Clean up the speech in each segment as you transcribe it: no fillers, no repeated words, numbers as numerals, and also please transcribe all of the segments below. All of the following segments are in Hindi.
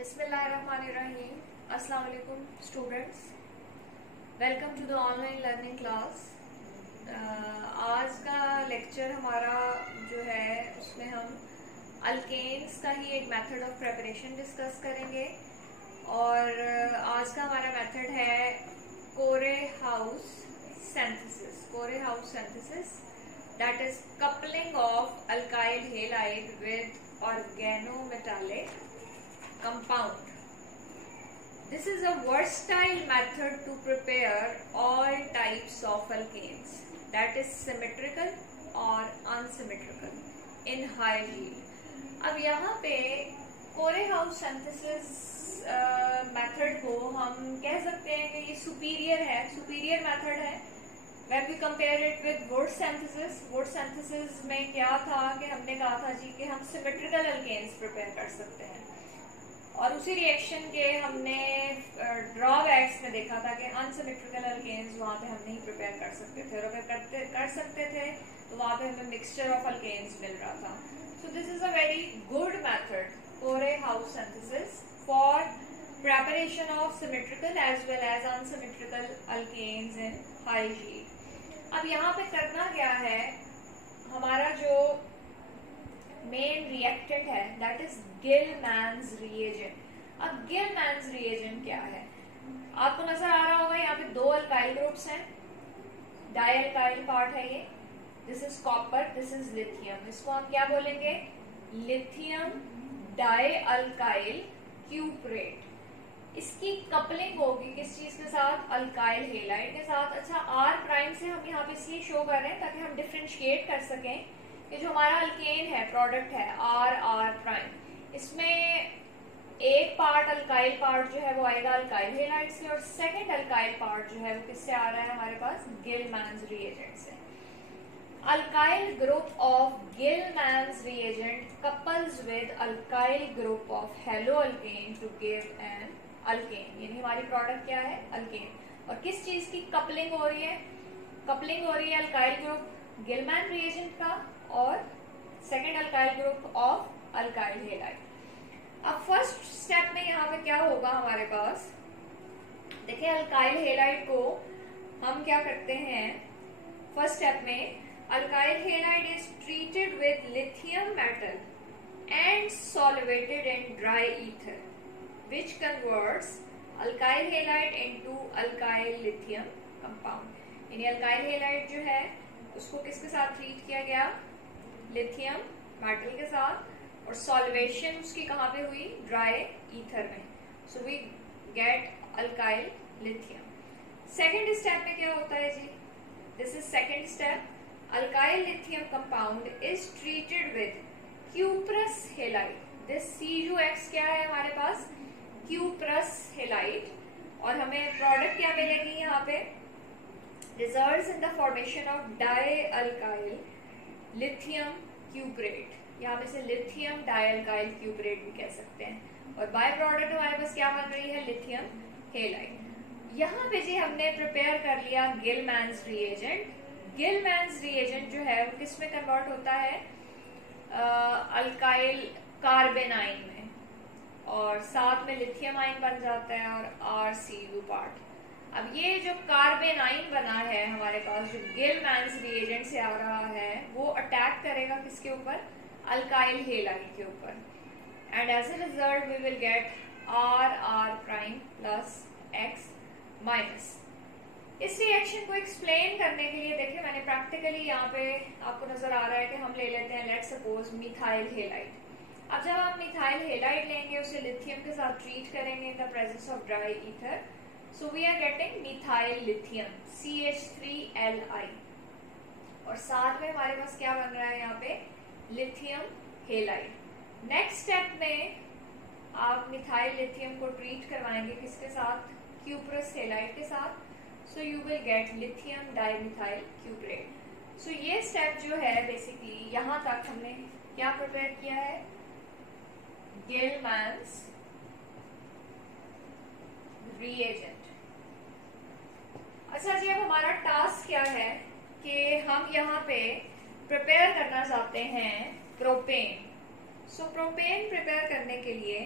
बिस्मिल्लाहिर्रहमानिर्रहीम। अस्सलाम वालेकुम students, welcome to the online learning class. आज का लेक्चर हमारा जो है उसमें हम अल्केन्स का ही एक मेथड ऑफ प्रिपरेशन डिस्कस करेंगे और आज का हमारा मेथड है Corey House synthesis that is coupling of alkyl halide with organometallic compound. This is a versatile method to prepare all types of alkanes, that is symmetrical or unsymmetrical in high yield. अब यहाँ पे कोरेहाउस सिंथेसिस मेथड को हम कह सकते हैं कि ये सुपीरियर मेथड है When we compare it with wood synthesis में क्या था कि हमने कहा था जी कि हम सिमेट्रिकल अल्केन्स प्रिपेयर कर सकते हैं और उसी रिएक्शन के हमने ड्रॉबैक्स में देखा था कि अनसिमेट्रिकल अल्केन्स वहाँ पे हम नहीं प्रिपेयर कर सकते थे और अगर कर सकते थे तो वहाँ पे हमें मिक्सचर ऑफ अल्केन्स मिल रहा था। So this is a very good method Corey House synthesis for preparation of symmetrical as well as unsymmetrical alkanes in high yield. अब यहाँ पे करना क्या है, हमारा जो मेन रिएक्टेंट है दैट इज गिलमैन्स रिएजेंट। अब गिलमैन्स रिएजेंट क्या है, आपको नजर आ रहा होगा यहाँ पे दो अल्काइल ग्रुप्स हैं, डाइअल्काइल पार्ट है ये, this is copper, this is lithium. इसको हम क्या बोलेंगे, लिथियम डाइअल्काइल क्यूप्रेट। इसकी कपलिंग होगी किस चीज के साथ, अल्काइल हेलाइड के साथ। अच्छा, आर प्राइम से हम यहाँ पे इसलिए शो कर रहे हैं ताकि हम डिफरेंशिएट कर सकें कि जो हमारा अल्केन है, प्रोडक्ट है आर प्राइम, इसमें एक पार्ट अल्काइल पार्ट जो है वो आएगा अल्काइल हेलाइड से और सेकेंड अल्काइल पार्ट जो है वो किससे आ रहा है हमारे पास, गिलमैन्स रिएजेंट से। Alkyl group of Gilman's reagent couples with alkyl group of haloalkane to give an alkane, यानी हमारी प्रोडक्ट क्या है, अल्केन। और किस चीज की कपलिंग हो रही है, कपलिंग हो रही है अल्काइल ग्रुप गिलमैन रिएजेंट का और second alkyl group of alkyl halide. अब फर्स्ट स्टेप में यहाँ पे क्या होगा हमारे पास, देखिए अल्काइल हेलाइड को हम क्या करते हैं, फर्स्ट स्टेप में alkyl halide is treated with lithium metal and solvated in dry ether which converts alkyl halide into alkyl lithium compound। यानी अल्काइल हेलाइड जो है उसको किसके साथ ट्रीट किया गया, लिथियम मेटल के साथ, और सॉल्वेशन उसकी कहाँ पे हुई, ड्राई ईथर में। So we get alkyl lithium. Second step में क्या होता है जी, this is second step, alkyl lithium compound is treated with cuprous halide. This CuX क्या है हमारे पास, क्यूप्रस हेलाइड, और हमें प्रोडक्ट क्या मिलेगी यहाँ पे, results in the formation of dialkyl lithium cuprate. यहाँ पे से लिथियम डाइअल्काइल क्यूप्रेट भी कह सकते हैं, और बाय प्रोडक्ट हमारे पास क्या बन रही है, लिथियम हेलाइड। यहाँ पे जी हमने प्रिपेयर कर लिया गिलमैन्स रिएजेंट। गिलमैन्स रिएजेंट जो है वो किस में कन्वर्ट होता है, अल्काइल कार्बन आइन में, और साथ में लिथियम आइन बन जाता है और RCU पार्ट। अब ये जो कार्बन आइन बना है हमारे पास, जो गिलमैन्स रिएजेंट से आ रहा है, वो अटैक करेगा किसके ऊपर, अल्काइल हेलाइड के ऊपर, and as a result we will get R prime plus X minus. इस रिएक्शन को एक्सप्लेन करने के लिए देखिए मैंने प्रैक्टिकली यहाँ पे आपको नजर आ रहा है कि हम ले लेते हैं लेट्स सपोज मिथाइल हेलाइड। अब जब आप मिथाइल हेलाइड लेंगे, उसे लिथियम के साथ ट्रीट करेंगे in the presence of dry ether, so we are getting methyl lithium CH3Li, और साथ में हमारे पास क्या बन रहा है यहाँ पे, लिथियम हेलाइड। नेक्स्ट स्टेप में आप मिथाइल लिथियम को ट्रीट करवाएंगे किसके साथ, क्यूप्रस हेलाइड के साथ, so you will get lithium dimethyl cuprate. So ये स्टेप जो है बेसिकली यहाँ तक हमने क्या प्रिपेयर किया है, गिलमैन्स रिएजेंट। अच्छा जी, अब हमारा टास्क क्या है कि हम यहाँ पे प्रिपेयर करना चाहते हैं प्रोपेन। सो प्रोपेन प्रिपेयर करने के लिए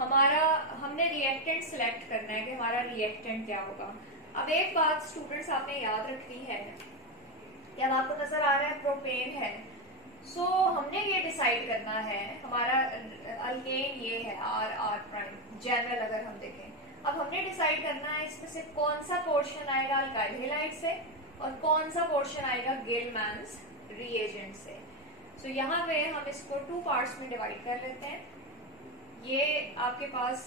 हमने रिएक्टेंट सिलेक्ट करना है कि हमारा रिएक्टेंट क्या होगा। अब एक बात स्टूडेंट्स आपने याद रखनी है कि अब आपको नजर आ रहा है प्रोपेन है, सो हमने ये डिसाइड करना है, हमारा अल्केन ये है R प्राइम जनरल अगर हम देखें, अब हमने डिसाइड करना है इसमें से कौन सा पोर्शन आएगा अल्काइल हैलाइड से और कौन सा पोर्शन आएगा गिलमैन्स रिएजेंट से। सो यहाँ पे हम इसको 2 पार्ट्स में डिवाइड कर लेते हैं। ये आपके पास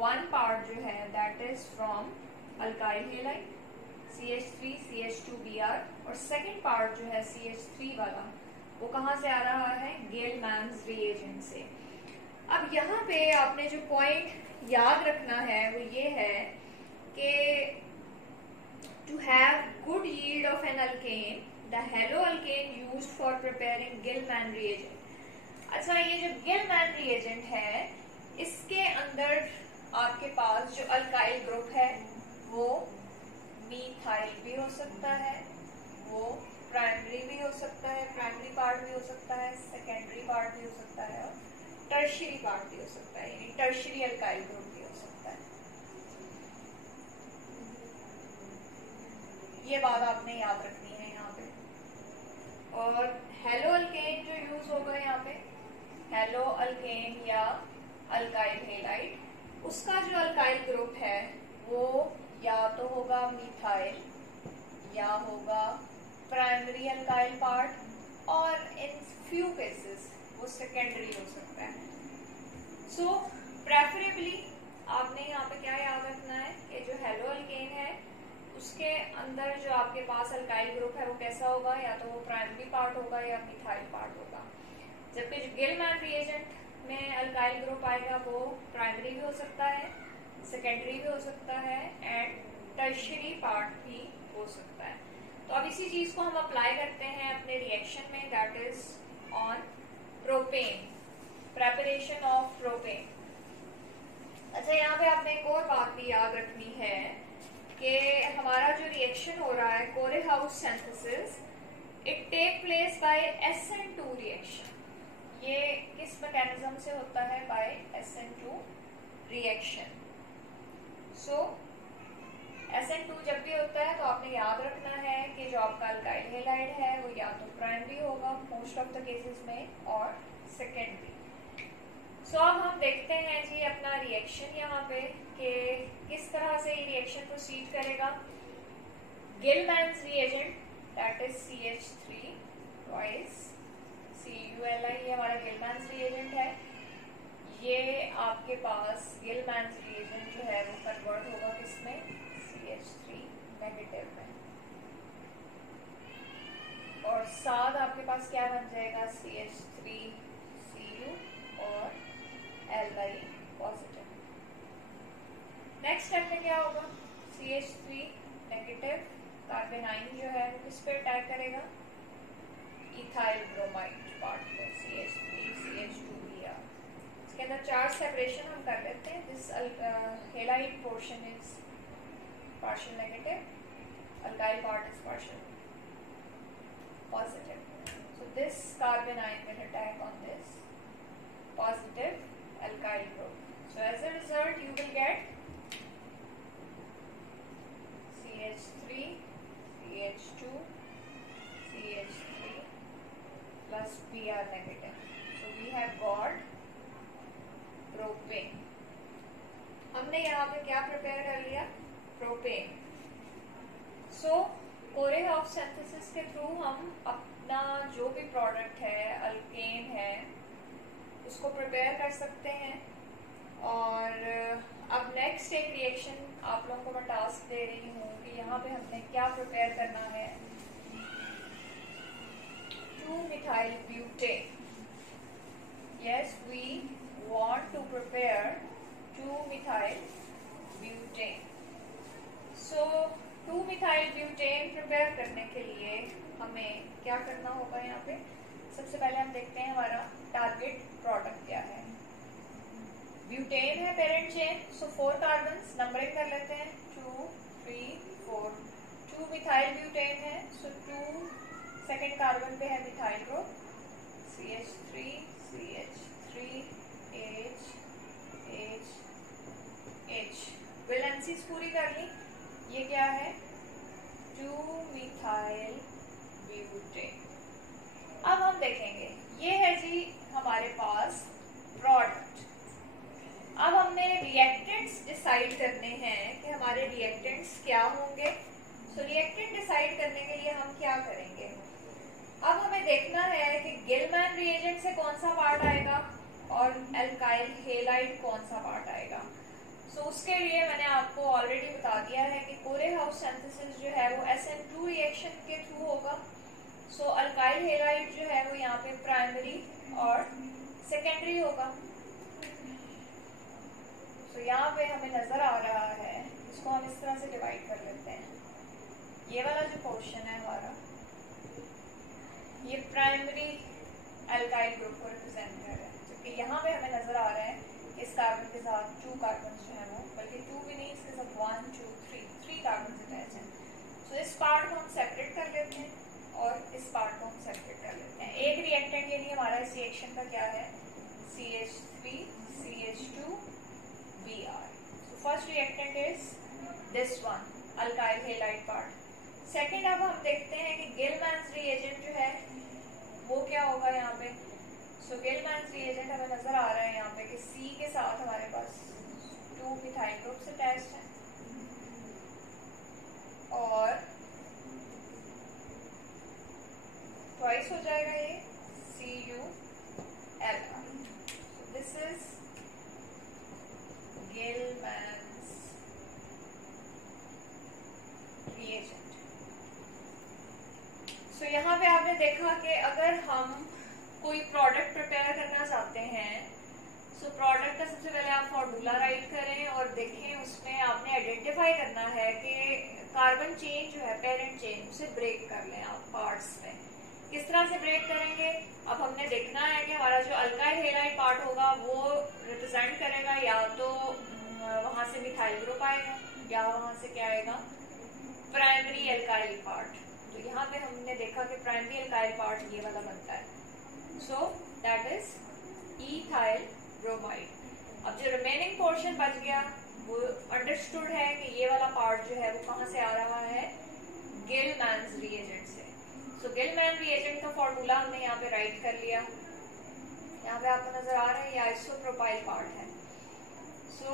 1 पार्ट जो है that is from alkyl halide CH3 CH2Br और सेकेंड पार्ट जो है CH3 वाला वो कहाँ से आ रहा है, गिलमैन्स रिएजेंट से। अब यहाँ पे आपने जो पॉइंट याद रखना है वो ये है कि to have good yield of an alkane, the haloalkane used for preparing Gilman reagent। अच्छा, ये जो Gilman reagent है इसके अंदर आपके पास जो अल्काइल ग्रुप है वो मीथाइल भी हो सकता है, वो प्राइमरी भी हो सकता है, प्राइमरी पार्ट भी हो सकता है, सेकेंडरी पार्ट भी हो सकता है और टर्शियरी पार्ट भी हो सकता है, यानी टर्शियरी अल्काइल ग्रुप भी हो सकता है। ये बात आपने याद रखनी है यहाँ पे। और हेलो अल्केन जो यूज होगा यहाँ पे, हेलो अल्केन या अल्काइल हैलाइड, उसका जो अल्काइल ग्रुप है वो या तो होगा मीथाइल या होगा प्राइमरी अल्काइल पार्ट और इन फ्यू केसेस वो सेकेंडरी हो सकता है। सो प्रेफरेबली आपने यहाँ पे क्या याद रखना है कि जो हेलो अल्केन है उसके अंदर जो आपके पास अल्काइल ग्रुप है वो कैसा होगा, या तो वो प्राइमरी पार्ट होगा या मिथाइल पार्ट होगा। जबकि जो गिलमैन रिएजेंट में अल्काइल ग्रुप आएगा वो प्राइमरी भी हो सकता है, सेकेंडरी भी हो सकता है एंड टर्शियरी पार्ट भी हो सकता है। तो अब इसी चीज को हम अप्लाई करते हैं अपने रिएक्शन में, that is on propane, preparation of propane. अच्छा, यहाँ पे आपने एक और बात भी याद रखनी है कि हमारा जो रिएक्शन हो रहा है Corey House synthesis, it take place by SN2 reaction. ये किस मैकेनिज्म से होता है, बाय SN2 रिएक्शन। सो SN2 जब भी होता है तो आपने याद रखना है कि जो आपका अल्काइल हैलाइड है वो या तो प्राइमरी होगा मोस्ट ऑफ द केसेस में और सेकेंडरी। सो अब हम देखते हैं जी अपना रिएक्शन यहाँ पे कि किस तरह से ये रिएक्शन प्रोसीड करेगा। Gilman's reagent that is CH3 twice CuLi, ये हमारा गिलमैन्स रिएजेंट है। ये आपके पास गिलमैन्स रिएजेंट जो है वो कन्वर्ट होगा किसमें, CH3 नेगेटिव में, और साथ आपके पास क्या बन जाएगा, CH3Cu और Li पॉजिटिव। नेक्स्ट स्टेप में क्या होगा, CH3 नेगेटिव कार्बन आइन जो है वो किस पे अटैक करेगा, इथाइल ब्रोमाइड पार्ट पे, CH3 CH2Br। इसके अंदर चार्ज सेपरेशन हम कर लेते हैं। This halide portion is partial negative, alkyl part is partial positive. So this carbon ion will attack on this positive alkyl group. So as a result you will get CH3 CH2 CH3 plus Br negative. So we have got propane. हमने यहाँ पे क्या प्रिपेयर कर लिया, प्रोपेन। सो कोरेहाउस सिंथेसिस के थ्रू हम अपना जो भी प्रोडक्ट है, अल्केन है, उसको प्रिपेयर कर सकते हैं। और अब नेक्स्ट एक रिएक्शन आप लोगों को मैं टास्क दे रही हूँ कि यहाँ पे हमने क्या प्रिपेयर करना है, 2-methyl butane। Yes, we want to prepare 2-methyl butane। So 2-methyl butane prepare करने के लिए हमें क्या करना होगा, यहाँ पे सबसे पहले हम देखते हैं हमारा टारगेट प्रोडक्ट क्या है। ब्यूटेन है पेरेंट चेन, सो 4 कार्बन नंबरिंग कर लेते हैं, 2 3 4। 2-methyl butane है, सो 2 सेकेंड कार्बन पे है methyl group, CH3 CH3 H decide करने हैं कि हमारे रिएक्टेंट्स क्या होंगे। सो रिएक्टेंट डिसाइड करने के लिए हम क्या करेंगे, अब हमें देखना है कि गिलमैन रिएजेंट से कौन सा पार्ट आएगा और अल्काइल हेलाइड कौन सा पार्ट आएगा। सो उसके लिए मैंने आपको ऑलरेडी बता दिया है कि कोरेहाउस सिंथेसिस जो है वो SN2 रिएक्शन के थ्रू होगा। सो अल्काइल हेलाइड जो है वो यहाँ पे प्राइमरी और सेकेंडरी होगा। सो यहाँ पे हमें नजर आ रहा है, इसको हम इस तरह से डिवाइड कर लेते हैं। ये वाला जो पोर्शन है हमारा, ये प्राइमरी अल्काइल ग्रुप को रिप्रेजेंट कर रहा है, जबकि यहाँ पे हमें नजर आ रहा है इस कार्बन के साथ 2 कार्बन जो है वो, बल्कि 2 भी नहीं, इसके साथ 1 2 3 कार्बन अटैच हैं। सो इस पार्ट को हम सेपरेट कर लेते हैं और इस पार्ट को हम सेपरेट कर लेते हैं। एक रिएक्टेंट यानी हमारा इस रिएक्शन का क्या है, CH3 CH2 Br। So first reactant is this one, alkyl halide part. Second, अब हम देखते हैं कि गिलमैन्स रिएजेंट जो है वो क्या होगा यहाँ पे। सो गिलमैन्स रिएजेंट हमें नजर आ रहा है यहाँ पे कि C के साथ हमारे पास 2 मिथाइल ग्रुप्स अटैच्ड हैं और ट्वाइस हो जाएगा ये CuLi। This is Gilman's reagent. So यहाँ पे आपने देखा कि अगर हम कोई प्रोडक्ट प्रिपेयर करना चाहते हैं, सो प्रोडक्ट का सबसे पहले आप फॉर्मूला राइट करें और देखें, उसमें आपने आइडेंटिफाई करना है कि कार्बन चेन जो है पेरेंट चेन, उसे ब्रेक कर लें आप पार्ट्स में। किस तरह से ब्रेक करेंगे, अब हमने देखना है कि हमारा जो अल्काइल हेलाइड पार्ट होगा वो रिप्रेजेंट करेगा या तो वहां से मिथाइल ग्रुप आएगा या वहां से क्या आएगा, प्राइमरी अल्काइल पार्ट। तो यहाँ पे हमने देखा कि प्राइमरी अल्काइल पार्ट ये वाला बनता है, so that is ethyl bromide. अब जो रिमेनिंग पोर्शन बच गया वो अंडरस्टूड है कि ये वाला पार्ट जो है वो कहाँ से आ रहा है, गिलमैन्स रिएजेंट से। सो गिलमैन रिएजेंट का फॉर्मूला हमने यहाँ पे राइट कर लिया। यहाँ पे आपको नजर आ रहा है ये आइसोप्रोपाइल पार्ट है। So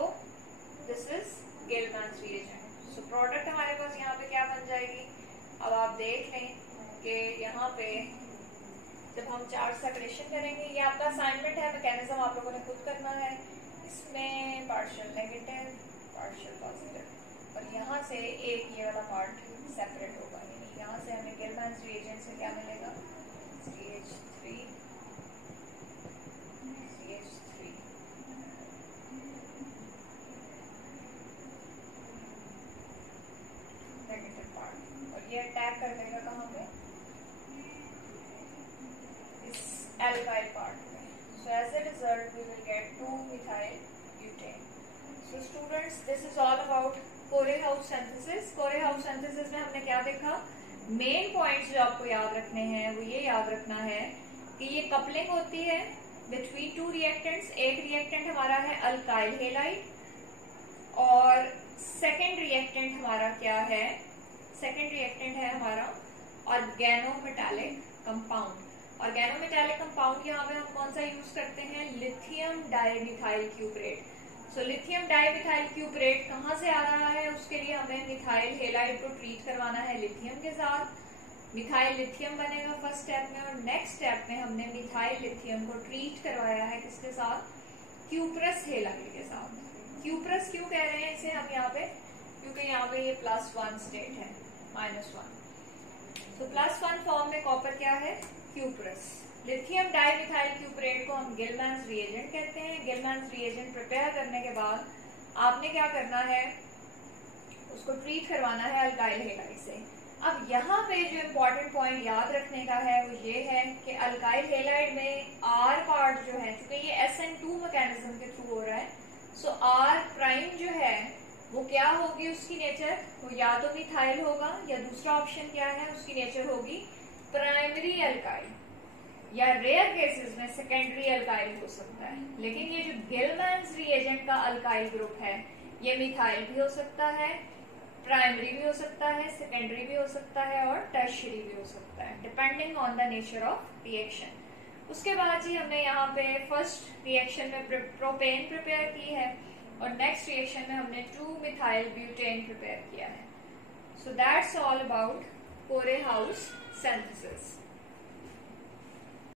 this is Gilman's reagent. So product हमारे पास यहाँ पे क्या बन जाएगी, अब आप देख लें कि यहाँ पे जब हम चार्ज सेपरेशन करेंगे, ये आपका असाइनमेंट है, मैकेनिज्म आप लोगों ने खुद करना है। इसमें पार्शियल नेगेटिव पार्शियल पॉजिटिव और यहाँ से एक ये वाला पार्ट सेपरेट होगा, यानी यहाँ से हमें गिलमैन्स रिएजेंट से क्या मिलेगा, CH3 नेगेटिव पार्ट, और ये अटैक कर देगा कहाँ पे, इस अल्काइल पार्ट में। So as a result we will get 2 methyl butane. So students, this is all about Corey House synthesis. Corey House synthesis में हमने क्या देखा, मेन पॉइंट्स जो आपको याद रखने हैं वो ये याद रखना है कि ये कपलिंग होती है बिटवीन 2 रिएक्टेंट्स। एक रिएक्टेंट हमारा है अल्काइल हेलाइड और सेकेंड रिएक्टेंट हमारा क्या है, सेकेंड रिएक्टेंट है हमारा ऑर्गेनोमेटालिक कंपाउंड। ऑर्गेनोमेटालिक कंपाउंड यहाँ पे हम कौन सा यूज करते हैं, lithium dimethyl cuprate. So lithium dimethyl cuprate कहाँ से आ रहा है, उसके लिए हमें मिथाइल हेलाइड को ट्रीट करवाना है लिथियम के साथ। मिथाइल लिथियम बनेगा फर्स्ट स्टेप में, और नेक्स्ट स्टेप में हमने मिथाइल लिथियम को ट्रीट करवाया है किसके साथ, क्यूप्रस हेलाइड के साथ। क्यूप्रस क्यों कह रहे हैं इसे हम यहाँ पे, क्योंकि यहाँ पे ये +1 स्टेट है, -1। तो +1 फॉर्म में कॉपर क्या है, क्यूप्रस। लिथियम डाइमिथाइल क्यूप्रेट को हम गिलमैन्स रिएजेंट कहते हैं। गिलमैन्स रिएजेंट प्रिपेयर करने के बाद आपने क्या करना है, उसको ट्रीट करवाना है अल्काइल हेलाइड से। अब यहाँ पे जो इम्पोर्टेंट पॉइंट याद रखने का है वो ये है कि अल्काइल हेलाइड में R पार्ट जो है, क्योंकि ये SN2 मैकेनिज्म के थ्रू हो रहा है, सो R प्राइम जो है वो क्या होगी, उसकी नेचर वो या तो मिथाइल होगा या दूसरा ऑप्शन क्या है, उसकी नेचर होगी प्राइमरी अल्काइल, या रेयर केसेस में सेकेंडरी अल्काइल हो सकता है। लेकिन ये जो गिलमैन्स रिएजेंट का अल्काइल ग्रुप है ये मिथाइल भी हो सकता है, प्राइमरी भी हो सकता है, सेकेंडरी भी हो सकता है और टर्शियरी भी हो सकता है, depending on the nature of reaction. उसके बाद जी हमने यहाँ पे फर्स्ट रिएक्शन में प्रोपेन प्रिपेयर की है। और नेक्स्ट रिएक्शन में हमने 2-मिथाइल ब्यूटेन प्रिपेयर किया है. So that's all about Corey House synthesis.